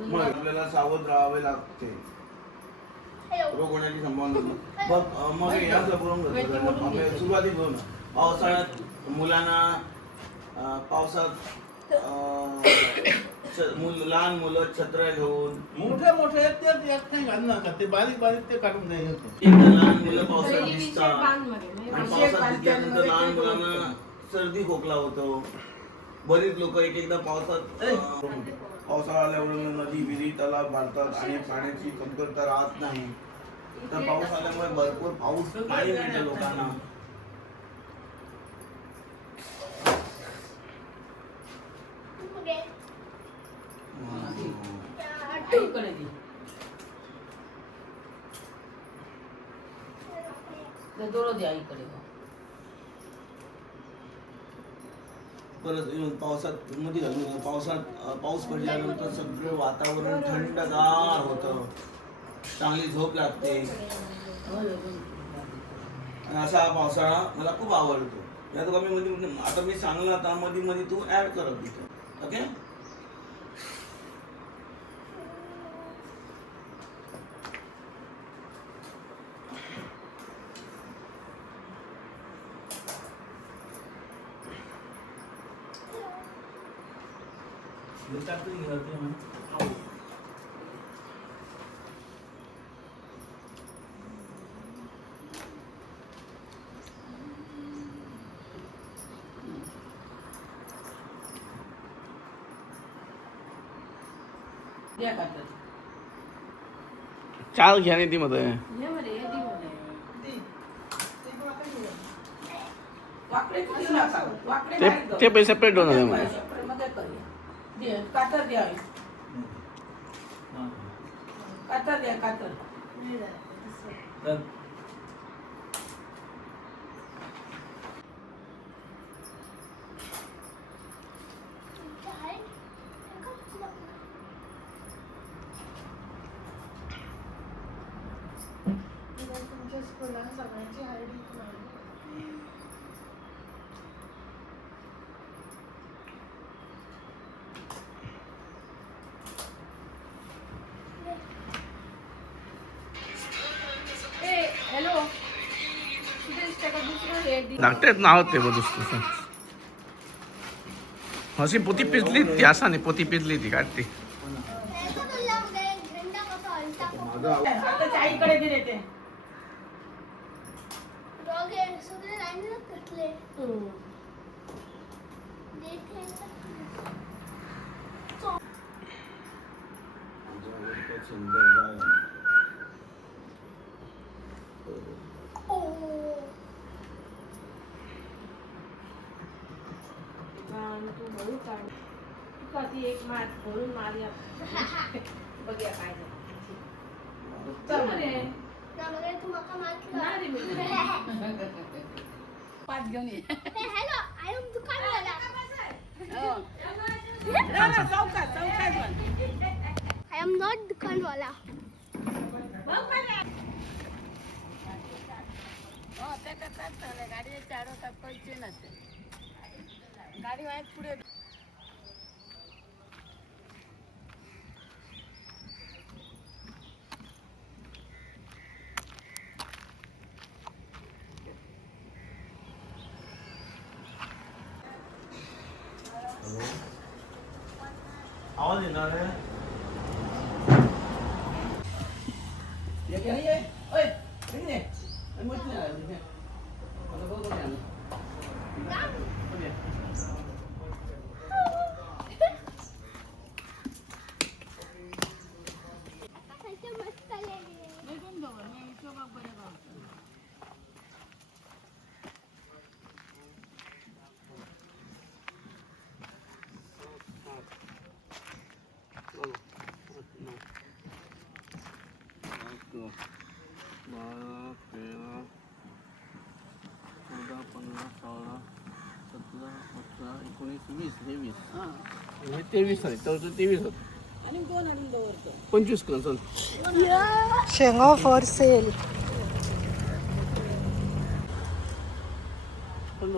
मग आपल्याला सावध राहावे लागते. रोग होण्याची संभावना मग या सुरुवातीपासून पावसाळ्यात मुलांना पावसात लहान मुलं छत्र्या घेऊन मोठे येत नाही घालू नका ते बारीक ते काढून द्यायचं. लहान मुलं पावसात दिसतात आणि पावसात दिसल्यानंतर लहान मुलांना सर्दी खोकला होतो. बरीच लोक एकदा पावसात पावसाळा आल्यामुळे नदी विहिरी तलाव भरतात आणि पाण्याची कमतरता राहत नाही. तर पाऊस आल्यामुळे भरपूर पाऊस पाणी मिळतं लोकांना. परत पावसात मध्ये घालून पाऊस पडल्यानंतर सगळं वातावरण थंडगार होतं. चांगली झोप लागते. आणि असा पावसाळा मला खूप आवडतो. यात मध्ये आता मी सांगला आता मध्ये तू ऍड करत तिथं. ओके. चाल घ्या ती मध्ये ते पैसे सेपरेट होणार. कातर द्या कातर तुमच्या स्कूलात सगळ्यांची हायडी लागतात नाव ते बघूस अशी पोती पिजली ती असा नाही पोती पिजली ती काढते. आईकडे बी देते. ती एक मार भरून मारूया. बघूया काय पाच घेऊन ये. I am not दुकानवाला. गाडी चारो टप्पलचे नसते. गाडी वाईट पुढे आवाज येणार आहे. हे 23 आहे तर 23 होत आणि 2 25 करा चल. शेंगा फॉर सेल. पण